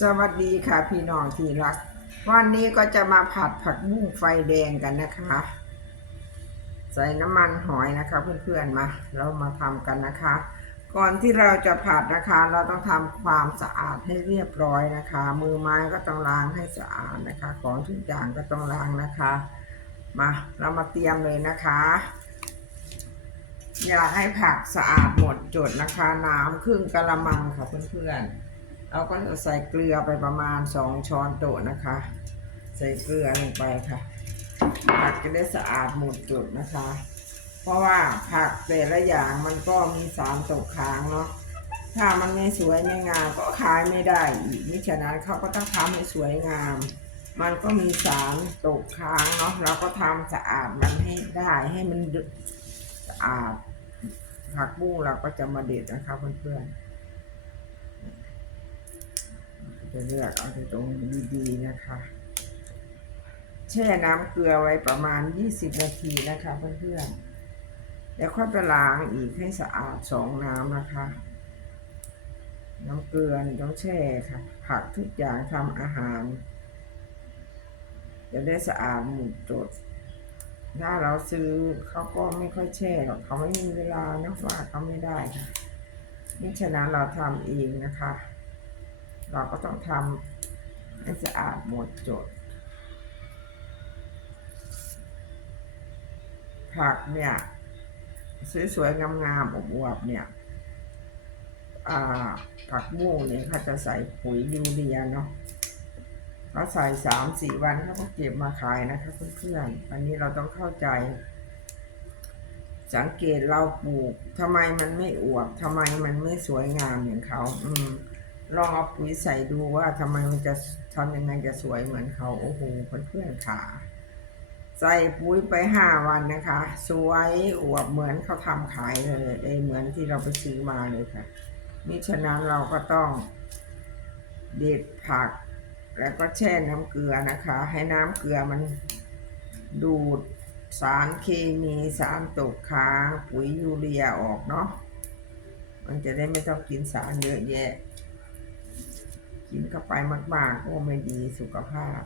สวัสดีค่ะพี่น้องที่รัก วันนี้ก็จะมาผัดผักบุ้งไฟแดงกันนะคะ ใส่น้ำมันหอยนะคะ เพื่อนๆมา เรามาทำกันนะคะ ก่อนที่เราจะผัดนะคะ เราต้องทำความสะอาดให้เรียบร้อยนะคะ มือไม้ก็ต้องล้างให้สะอาดนะคะ ของทุกอย่างก็ต้องล้างนะคะ มาเรามาเตรียมเลยนะคะอย่าให้ผักสะอาดหมดจดนะคะ น้ำครึ่งกะละมังค่ะเพื่อนๆ เราก็จะใส่เกลือไปประมาณสองช้อนโต๊ะนะคะ ใส่เกลือลงไปค่ะ ผักจะได้สะอาดหมดจดนะคะ เพราะว่าผักแต่ละอย่างมันก็มีสารตกค้างเนาะถ้ามันไม่สวยไม่งามก็ขายไม่ได้อีกมิฉะนั้นเขาก็ต้องทำให้สวยงาม มันก็มีสารตกค้างเนาะเราก็ทำสะอาดมันให้ได้ให้มันสะอาดผักบุ้งเราก็จะมาเด็ดนะคะเพื่อนๆ จะเลือกเอาที่ตรงดีๆนะคะ แช่น้ำเกลือไว้ประมาณ 20 นาทีนะคะเพื่อนๆแล้วค่อยไปล้างอีกให้สะอาดสองน้ำนะคะ น้ำเกลือนี่ต้องแช่ค่ะ ผักทุกอย่างทำอาหาร จะได้สะอาดหมดจดถ้าเราซื้อเขาก็ไม่ค่อยแช่หรอกเขาไม่มีเวลานะว่าเขาไม่ได้ค่ะนี่ฉะนั้นเราทำเองนะคะ เราก็ต้องทำให้สะอาดหมดจด ผักเนี่ยสวยๆงามๆอบอวบๆเนี่ยผักบุ้งเนี่ยเขาจะใส่ปุ๋ยยูเรียเนาะเขาใส่สามสี่วันเขาก็เก็บมาขายนะคะเพื่อนๆอันนี้เราต้องเข้าใจ สังเกตเราปลูกทำไมมันไม่อวบทำไมมันไม่สวยงามอย่างเขาอืม ลองเอาปุ๋ยใส่ดูว่าทำไมมันจะทำยังไงจะสวยเหมือนเขาโอ้โหเพื่อนๆขาใส่ปุ๋ยไปห้าวันนะคะ สวยอวบเหมือนเขาทำขายเลยไอเหมือนที่เราไปซื้อมาเลยค่ะมิฉะนั้นเราก็ต้องเด็ดผัก แล้วก็แช่น้ำเกลือนะคะ ให้น้ำเกลือมันดูดสารเคมีสารตกค้าง ปุ๋ยยูเรียออกเนาะมันจะได้ไม่ต้องกินสารเยอะแยะ กินเข้าไปมากๆก็ไม่ดีสุขภาพ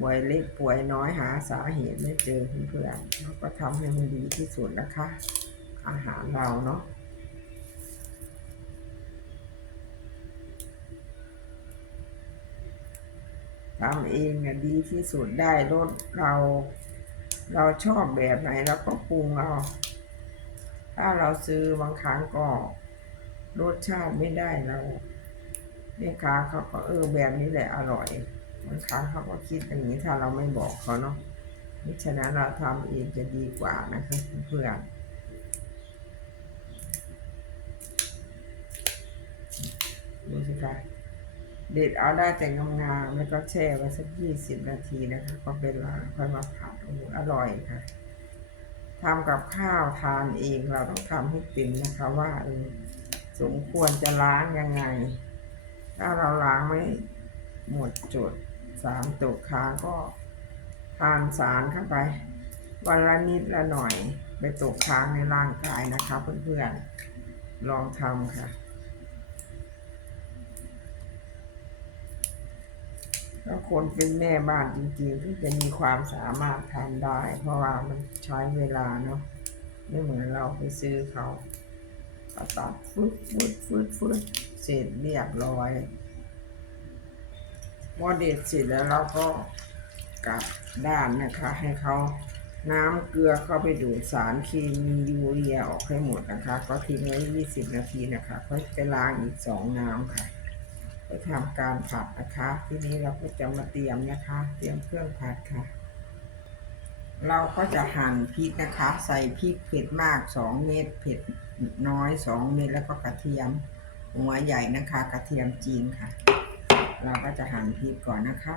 ป่วยเล็กป่วยน้อยหาสาเหตุไม่เจอเพื่อนๆเราก็ทำให้มันดีที่สุดนะคะ อาหารเราเนาะทำเองเนี่ยดีที่สุดได้รสเรา เราชอบแบบไหนเราก็ปรุงเอา ถ้าเราซื้อบางครั้งก็ รสชาติไม่ได้เราแม่ค้าเขาก็เออแบบนี้แหละอร่อยบางครั้งเขาก็คิดอย่างนี้ถ้าเราไม่บอกเขาเนาะมิฉะนั้นเราทำเองจะดีกว่านะคะเพื่อนดูสิคะเด็ดเอาได้แต่งามๆแล้วก็แช่ไว้สักยี่สิบนาทีนะคะ ก็เป็นล้างค่อยมาผัดโอ้อร่อยค่ะทำกับข้าวทานเองเราต้องทำให้เป็นนะคะว่าเออ สมควรจะล้างยังไง ถ้าเราล้างไม่หมดจดสารตกค้างก็ทานสารเข้าไป วันละนิดละหน่อย ไปตกค้างในร่างกายนะคะเพื่อนๆ ลองทำค่ะแล้วคนเป็นแม่บ้านจริงๆ ที่จะมีความสามารถทำได้ เพราะว่ามันใช้เวลาเนาะไม่เหมือนเราไปซื้อเขา ก็ตัดฟึดฟึดฟึดฟึดเสร็จเรียบร้อยพอเด็ดเสร็จแล้วเราก็กลับด้านนะคะ ให้เขาน้ำเกลือเข้าไปดูดสารเคมียูเรียออกให้หมดนะคะ ก็ทิ้งไว้ 20 นาทีนะคะก็ไปล้างอีก 2 น้ำค่ะไปทำการผัดนะคะ ทีนี้เราก็จะมาเตรียมนะคะ เตรียมเครื่องผัดค่ะ เราก็จะหั่นพริกนะคะ ใส่พริกเผ็ดมาก 2 เม็ดเผ็ด น้อย2เม็ดแล้วก็กระเทียม หัวใหญ่นะคะ กระเทียมจีนค่ะ เราก็จะหั่นพริกก่อนนะคะ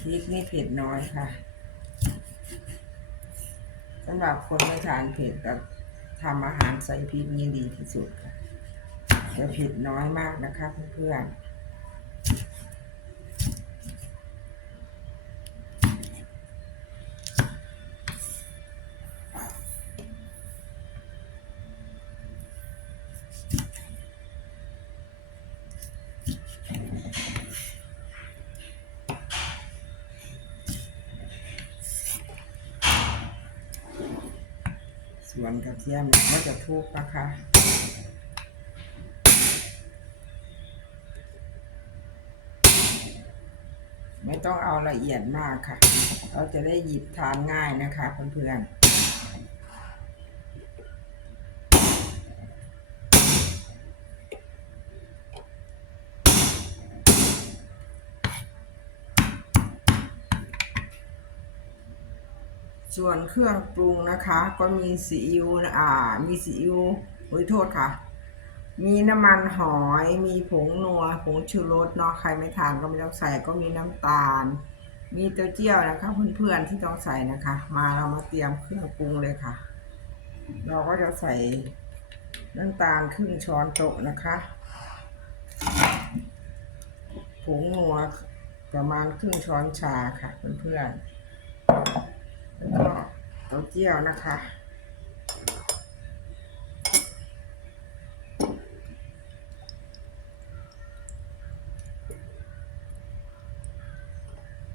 พริกนี่เผ็ดน้อยค่ะสำหรับคนไม่ทานเผ็ดกับทำอาหารใส่พริกนี่ดีที่สุดค่ะจะเผ็ดน้อยมากนะคะเพื่อนๆ วนกระเทียมก็จะทุบนะคะไม่ต้องเอาละเอียดมากค่ะ เราจะได้หยิบทานง่ายนะคะเพื่อนๆ ส่วนเครื่องปรุงนะคะ ก็มีซีอิ๊วอ่า มีซีอิ๊วโอ้ยโทษค่ะ มีน้ำมันหอย มีผงนัว ผงชูรสเนาะ ใครไม่ทานก็ไม่ต้องใส่ ก็มีน้ำตาล มีเต้าเจี้ยวนะคะเพื่อนๆที่ต้องใส่นะคะ มาเรามาเตรียมเครื่องปรุงเลยค่ะ เราก็จะใส่น้ำตาลครึ่งช้อนโต๊ะนะคะ ผงนัวประมาณครึ่งช้อนชาค่ะเพื่อนๆ ก็เต้าเจี้ยวนะคะ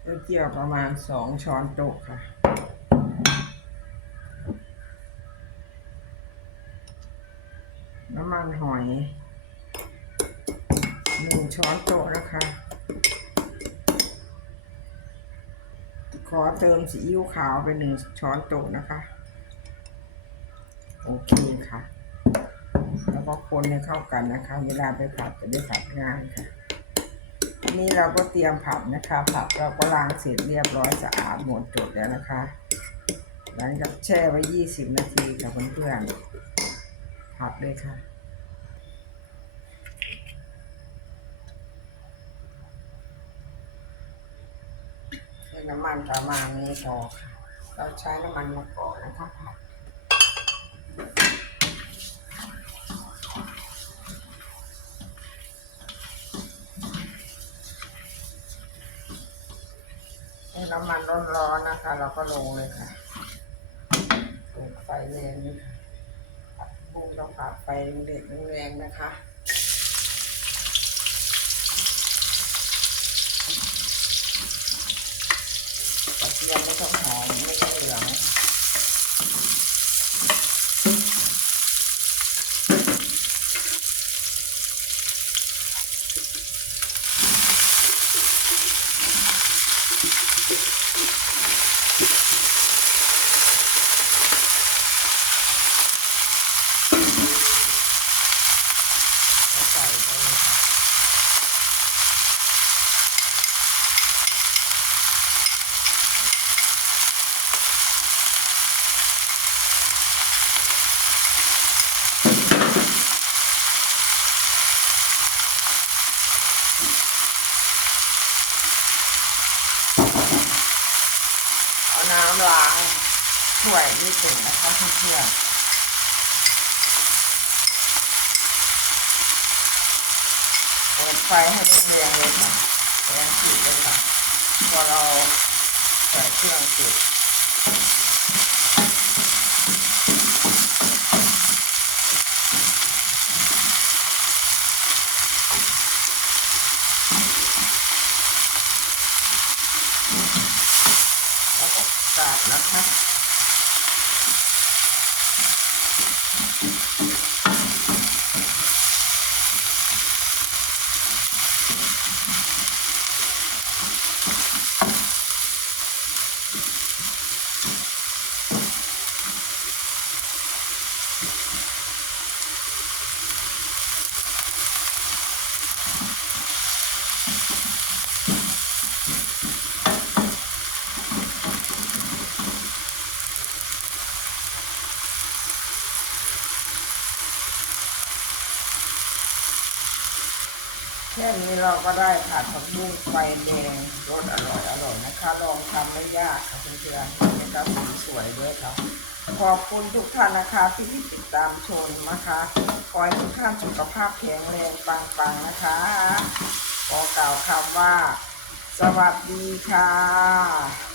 เต้าเจี้ยวประมาณสองช้อนโต๊ะค่ะน้ำมันหอยหนึ่งช้อนโต๊ะนะคะ อเติมซีอิ๊วขาวไปหนึ่งช้อนโต๊ะนะคะ โอเคค่ะ แล้วก็คนให้เข้ากันนะคะ เวลาไปผัดจะได้ผัดง่ายค่ะ นี้เราก็เตรียมผัดนะคะ ผักเราก็ล้างเสร็จเรียบร้อยสะอาดหมดจดแล้วนะคะ หลังจากแช่ไว้ 20 นาทีค่ะเพื่อนๆผัดเลยค่ะ น้ำมันประมาณนี้พอค่ะเราใช้น้ำมันมะกอกนะคะผัดน้ำมันร้อนๆนะคะ เราก็ลงเลยค่ะเปิดไฟแรงนี่ค่ะบุ้งต้องผัดไฟเด็กแรงๆนะคะ กระเที ยังไม่ต้องหอมไม่ต้องเหลืองแล้วใส่ไปเลยค่ะ เอาน้ำล้าง ถ้วยนี่ถึงนะคะเพื่อนเปิดไฟให้เรียงเลยค่ะแรงสุดเลยค่ะพอเราใส่เครื่องสุดแล้วก็กาดนะคะ แค่นี้เราก็ได้ผัดผักบุ้งไฟแดงรสอร่อยอร่อยนะคะ ลองทำไม่ยากค่ะเพื่อนๆนะคะสีสวยด้วยค่ะขอบคุณทุกท่านนะคะที่ติดตามชมนะคะขอให้ทุกท่านสุขภาพแข็งแรงปังๆนะคะขอกล่าวคำว่า สวัสดีค่ะ